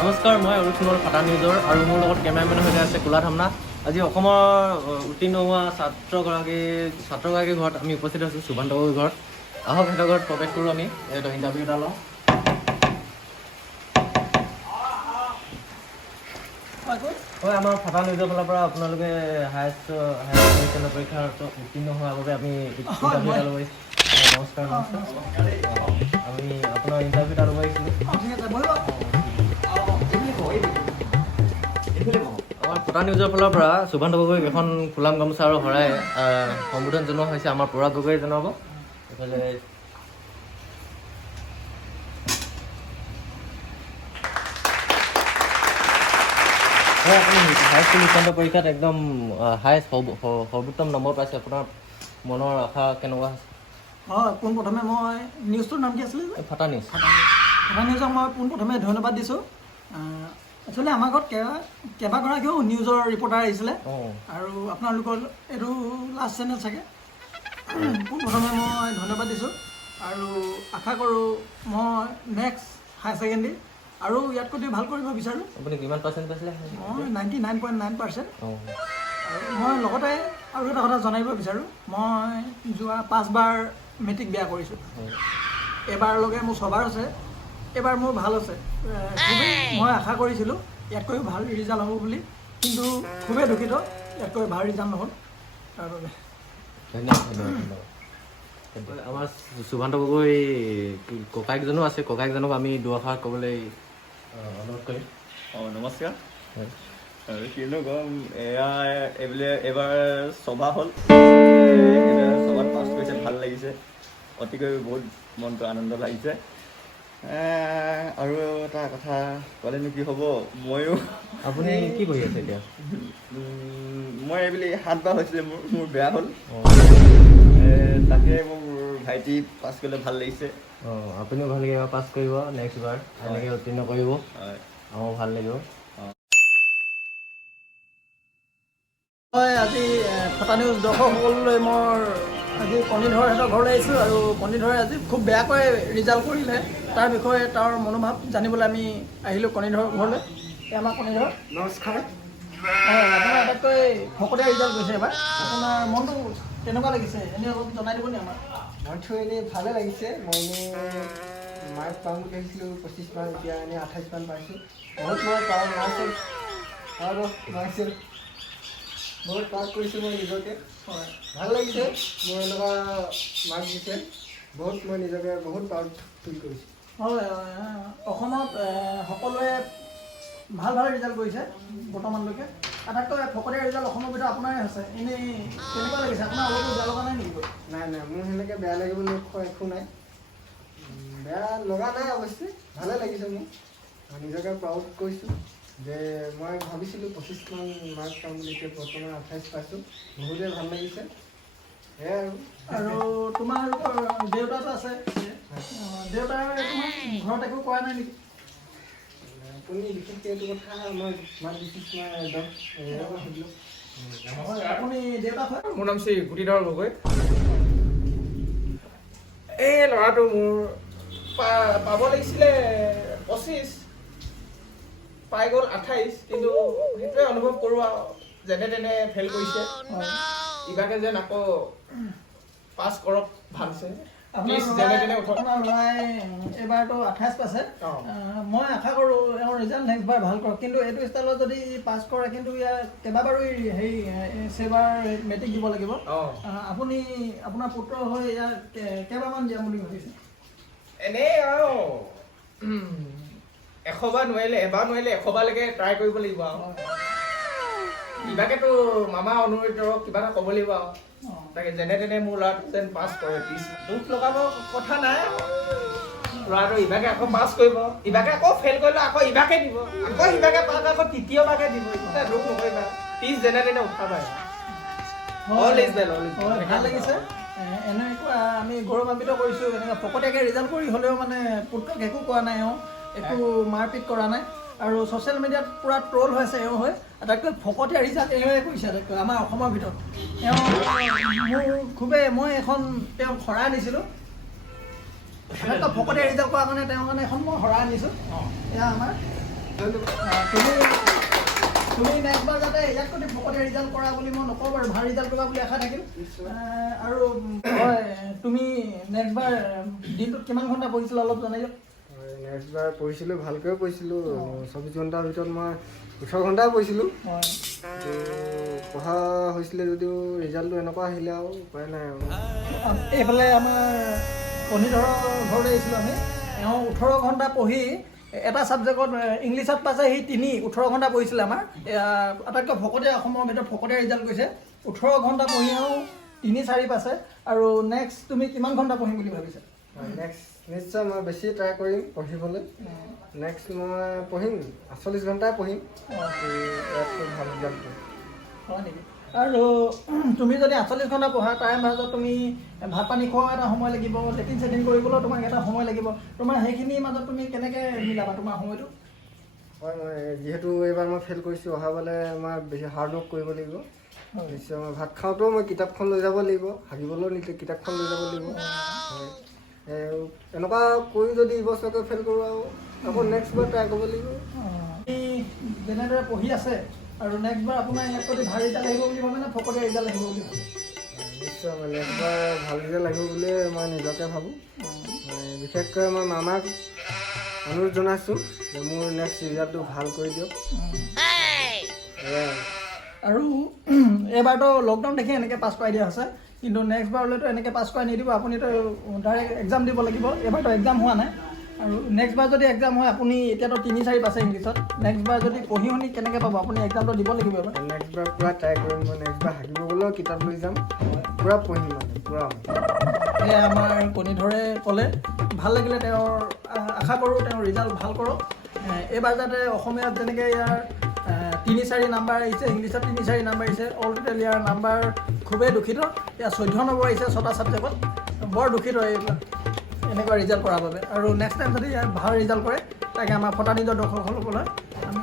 নমস্কাৰ, মই অৰুণ সোণোৱাল ফাটা নিউজৰ আৰু মোৰ লগত কেমেৰামেনৰ সৈতে আছে কোলা ধামনা। আজি অসমৰ উত্তীৰ্ণ হোৱা ছাত্ৰগৰাকীৰ ঘৰত আমি উপস্থিত আছোঁ, সুভান্ত গগৈৰ ঘৰত। আহক সিহঁতৰ ঘৰত প্ৰৱেশ কৰোঁ, আমি ইণ্টাৰভিউ এটা লওঁ। হয়, আমাৰ ফাটা নিউজৰ ফালৰ পৰা আপোনালোকে হায়াৰ ছেকেণ্ডেৰী পৰীক্ষাত উত্তীৰ্ণ হোৱাৰ বাবে আমি ইণ্টাৰভিউ এটা ল'ব আহিছোঁ। নমস্কাৰ। আমি আপোনাৰ ইণ্টাৰভিউ এটা ল'ব আহিছিলোঁ। আমাৰ ফাটা নিউজৰ ফালৰ পৰা সুভান্ত গগৈক এখন ফুলাম গামোচা আৰু শৰাই সম্বোধন জনোৱা হৈছে। আমাৰ পৰাগ গগৈয়ে জনাব। এইফালে হয়, আপুনি হাই স্কুল উচ্চন্ত পৰীক্ষাত একদম সৰ্বোত্তম নম্বৰ পাইছে। আপোনাৰ মনৰ আশা কেনেকুৱা আছে? হয়, পোনপ্ৰথমে মই নিউজটোৰ নাম কি আছিলে? ফাটা নিউজ। ফাটা নিউজক মই পোনপ্ৰথমে ধন্যবাদ দিছোঁ। একচুৱেলি আমাৰ ঘৰত কেইবাগৰাকীও নিউজৰ ৰিপৰ্টাৰ আহিছিলে আৰু আপোনালোকৰ এইটো লাষ্ট চেনেল চাগে। পোনপ্ৰথমে মই ধন্যবাদ দিছোঁ আৰু আশা কৰোঁ মই নেক্সট হায়াৰ ছেকেণ্ডেৰী আৰু ইয়াতকৈ ভাল কৰিব বিচাৰোঁ। আপুনি কিমান পাৰ্চেণ্ট পাইছিলে? মই 99.9%। আৰু মই লগতে আৰু এটা কথা জনাব বিচাৰোঁ, মই যোৱা 5 বাৰ মেট্ৰিক বেয়া কৰিছোঁ। এবাৰলৈকে মোৰ 6 বাৰ আছে, এবাৰ মোৰ ভাল আছে। মই আশা কৰিছিলোঁ ইয়াতকৈও ভাল ৰিজাল্ট হ'ব বুলি, কিন্তু খুবেই দুখিত ইয়াতকৈ ভাল ৰিজাল্ট নহ'ল। তাৰ বাবে ধন্যবাদ। আমাৰ সুভান্ত গগৈ ককায়েকজনো আছে, ককায়েকজনক আমি দুআষাৰ ক'বলৈ অনুৰোধ কৰিম। নমস্কাৰ। কিনো ক'ম, এইবাৰ সভা হ'ল, সভাত পাছ কৰিছে, ভাল লাগিছে, অতিকৈ বহুত মনটো আনন্দ লাগিছে। আৰু এটা কথা ক'লেনো কি হ'ব, ময়ো আপুনি কি পঢ়ি আছে এতিয়া? মই এইবুলি 7 বাৰ হৈছিলে, মোৰ বেয়া হ'ল। তাকে মোৰ ভাইটি পাছ কৰিলে ভাল লাগিছে। আপুনিও ভালকৈ এবাৰ পাছ কৰিব, নেক্সট বাৰ এনেকৈ উত্তীৰ্ণ কৰিব। আমাৰো ভাল লাগিব। মই আজি ফাটা নিউজ দৰ্শকসকললৈ মই আজি কণীধৰহঁতৰ ঘৰলৈ আহিছোঁ আৰু কণীধৰে আজি খুব বেয়াকৈ ৰিজাল্ট কৰিলে, তাৰ বিষয়ে তাৰ মনোভাৱ জানিবলৈ আমি আহিলোঁ কণীধৰ ঘৰলৈ। এই আমাৰ কণীধৰ, নমস্কাৰ। আপোনাৰ আটাইতকৈ ফকতীয়া ৰিজাল্ট কৰিছে এবাৰ, আপোনাৰ মনটো কেনেকুৱা লাগিছে এনেই অলপ জনাই দিব নি আমাক? মনটো এনেই ভালে লাগিছে। মই এনেই মাৰ্ক পাম বুলি ভাবিছিলোঁ 25 মান, এতিয়া এনেই 28 মান পাইছোঁ। বহুত মই পাৱাৰ মাৰিছোঁ, বহুত পাছ কৰিছোঁ মই নিজকে। হয়, ভাল লাগিছে মোৰ এনেকুৱা মাৰ্ক দিছে, বহুত মই নিজকে বহুত প্ৰাউড ফিল কৰিছোঁ। হয়, অসমত সকলোৱে ভাল ৰিজাল্ট কৰিছে বৰ্তমানলৈকে। আটাইতকৈ ফকতীয়া ৰিজাল্ট অসমৰ ভিতৰত আপোনাৰে হৈছে। এনেই কেনেকুৱা লাগিছে আপোনাৰ? অলপো বেয়া লগা নাই নেকি? নাই, মোৰ সেনেকৈ বেয়া লাগিবলৈ একো নাই, বেয়া লগা নাই অৱশ্যে, ভালে লাগিছে মোৰ। নিজকে প্ৰাউড কৰিছোঁ যে মই ভাবিছিলোঁ 25 মান মাৰ্ক পাম বুলি, এতিয়া বৰ্তমান 28 পাইছোঁ, বহুতেই ভাল লাগিছে। সেয়াই আৰু তোমালোকৰ দেউতাটো আছে, দেউতাই তোমাক ঘৰত একো কৰা নাই নেকি? আপুনি বিশেষকৈ এইটো কথা মই ইমান বিশেষ সুধিলোঁ। আপুনি দেউতা হয়? মোৰ নাম শ্ৰী গুটিধৰ গগৈ। এই ল'ৰাটো মোৰ পাব লাগিছিলে 25, পাই গ'ল 28, কিন্তু সেইটোৱে অনুভৱ কৰোঁ আৰু যেনে তেনে ফেইল কৰিছে। ইভাগে যেন আকৌ পাছ কৰক ভালছে। আপোনাৰ ল'ৰাই এইবাৰতো 28 পাইছে। মই আশা কৰোঁ এওঁৰ ৰিজাল্ট নেক্সট বাৰ ভাল কৰক, কিন্তু এইটো ষ্টাইলত যদি পাছ কৰে কিন্তু ইয়াৰ কেইবাবাৰো হেৰি সেইবাৰ মেট্ৰিক দিব লাগিব। আপুনি আপোনাৰ পুত্ৰ হৈ ইয়াৰ কেইবাৰমান দিয়াম বুলি ভাবিছে? এনেই আৰু 100 বাৰ নোৱাৰিলে, এবাৰ নোৱাৰিলে 100 বাৰলৈকে ট্ৰাই কৰিব লাগিব আৰু। ইভাগেতো মামা অনুৰোধক কিবা এটা ক'ব লাগিব আৰু। তাকে যেনে তেনে মোৰ ল'ৰাটো যেন পাছ কৰে। দুখ লগাব কথা নাই, ল'ৰাটো ইভাগে আকৌ পাছ কৰিব, ইভাগে আকৌ ফেইল কৰিলে আকৌ ইভাগে দিব, আকৌ ইভাগে পাছ আকৌ তৃতীয়বাৰকে দিব। এতিয়া দুখ নকৰিবা, যেনে তেনে উঠাবা। ভাল লাগিছে। এনেকুৱা আমি গৌৰৱান্বিত কৰিছোঁ। এনেকুৱা ফকতীয়াকৈ ৰিজাল্ট কৰি হ'লেও মানে পুত্ৰক একো কোৱা নাই, এওঁ একো মাৰপিট কৰা নাই। আৰু ছ'চিয়েল মিডিয়াত পূৰা ট্ৰল হৈছে এওঁ হৈ। আটাইতকৈ ফকতীয়া ৰিজাল্ট এওঁৱে কৰিছে আটাইতকৈ আমাৰ অসমৰ ভিতৰত। মই এখন তেওঁক শৰাই আনিছিলোঁ, আটাইতকৈ ফকতীয়া ৰিজাল্ট কৰাৰ কাৰণে তেওঁৰ কাৰণে এখন মই শৰাই আনিছোঁ। এয়া আমাৰ তুমি নেক্সট বাৰ যাতে ইয়াতকৈ ভকতীয়া ৰিজাল্ট কৰা বুলি মই নকওঁ বাৰু, ভাল ৰিজাল্ট কৰিবা বুলি আশা থাকিল। আৰু হয়, তুমি নেক্সট বাৰ দিনটোত কিমান ঘণ্টা পঢ়িছিলা অলপ জনাই দিয়ক। নেক্সট বাৰ পঢ়িছিলোঁ, ভালকৈ পঢ়িছিলোঁ। 24 ঘণ্টাৰ ভিতৰত মই 18 ঘণ্টাই পঢ়িছিলোঁ। হয়, পঢ়া হৈছিলে যদিও ৰিজাল্টটো এনেকুৱা আহিলে আৰু উপায় নাই আৰু। এইফালে আমাৰ কণীধৰৰ ঘৰলৈ আহিছিলোঁ আমি। তেওঁ 18 ঘণ্টা পঢ়ি এটা ছাবজেক্টত ইংলিছত পাইছে সি 18 ঘণ্টা পঢ়িছিলে। আমাৰ আটাইতকৈ ভকতীয়া অসমৰ ভিতৰত ভকতীয়া ৰিজাল্ট কৰিছে। 18 ঘণ্টা পঢ়ি আৰু 3-4 পাইছে। আৰু নেক্সট তুমি কিমান ঘণ্টা পঢ়িম বুলি ভাবিছা? নেক্সট নিশ্চয় মই বেছি ট্ৰাই কৰিম পঢ়িবলৈ। নেক্সট মই পঢ়িম 48 ঘণ্টাই পঢ়িম, ইয়াতকৈ ভাল ৰিজাল্ট কৰিম। হয় নেকি? আৰু তুমি যদি 48 ঘণ্টা পঢ়া, তাৰে মাজত তুমি ভাত পানী খোৱা এটা সময় লাগিব, লেট্ৰিন চেট্ৰিন কৰিবলৈও তোমাক এটা সময় লাগিব। তোমাৰ সেইখিনিৰ মাজত তুমি কেনেকৈ মিলাবা তোমাৰ সময়টো? হয়, মই যিহেতু এইবাৰ মই ফেইল কৰিছোঁ, অহাবাৰলৈ মই বেছি হাৰ্ড ৱৰ্ক কৰিব লাগিব। নিশ্চয় মই ভাত খাওঁতেও মই কিতাপখন লৈ যাব লাগিব, হাগিবলৈও কিতাপখন লৈ যাব লাগিব। হয়, এনেকুৱা কৰি যদি এইবছৰকৈ ফেইল কৰোঁ আৰু আকৌ নেক্সট বাৰ ট্ৰাই কৰিব লাগিব। আপুনি যেনেদৰে পঢ়ি আছে আৰু নেক্সট বাৰ আপোনাৰ ইয়াতকৈ ভাল ৰিজাল্ট আহিব বুলি ভাবে নে ভকতীয়া ৰিজাল্ট আহিব বুলি ভাবে? নিশ্চয় মই নেক্সট বাৰ ভাল ৰিজাল্ট আহিব বুলিয়ে মই নিজকে ভাবোঁ। বিশেষকৈ মই মামাক অনুৰোধ জনাইছোঁ যে মোৰ নেক্সট ৰিজাল্টটো ভাল কৰি দিয়ক। আৰু এইবাৰতো লকডাউন দেখি এনেকৈ পাছ কৰাই দিয়া হৈছে, কিন্তু নেক্সট বাৰলৈতো এনেকৈ পাছ কৰাই নিদিব। আপুনিতো ডাইৰেক্ট এক্সাম দিব লাগিব। এইবাৰতো এক্সাম হোৱা নাই। আৰু নেক্সট বাৰ যদি এক্সাম হয়, আপুনি এতিয়াতো 3-4 পাইছে ইংলিছত, নেক্সট বাৰ যদি পঢ়ি শুনি কেনেকৈ পাব? আপুনি এক্সামটো দিব লাগিব এবাৰ। নেক্সট বাৰ পূৰা ট্ৰাই কৰিম। মই নেক্সট বাৰ হাগিব গ'লেও কিতাপ লৈ যাম, পূৰা পঢ়িম মানে পূৰা। সেয়া আমাৰ কণীধৰে ক'লে। ভাল লাগিলে তেওঁৰ। আশা কৰোঁ তেওঁৰ ৰিজাল্ট ভাল কৰক। এইবাৰ যাতে অসমীয়াত যেনেকৈ ইয়াৰ 3-4 নাম্বাৰ আহিছে, ইংলিছত 3-4 নাম্বাৰ আহিছে, অল টোটেল ইয়াৰ নাম্বাৰ খুবেই দুখিত। ইয়াৰ 14 নম্বৰ আহিছে 6টা ছাবজেক্টত। বৰ দুখিত এইবিলাক এনেকুৱা ৰিজাল্ট কৰাৰ বাবে। আৰু নেক্সট টাইম যদি ইয়াৰ ভাল ৰিজাল্ট কৰে, তাকে আমাৰ ফটা নিজৰ দৰ্শকসকললৈ আমি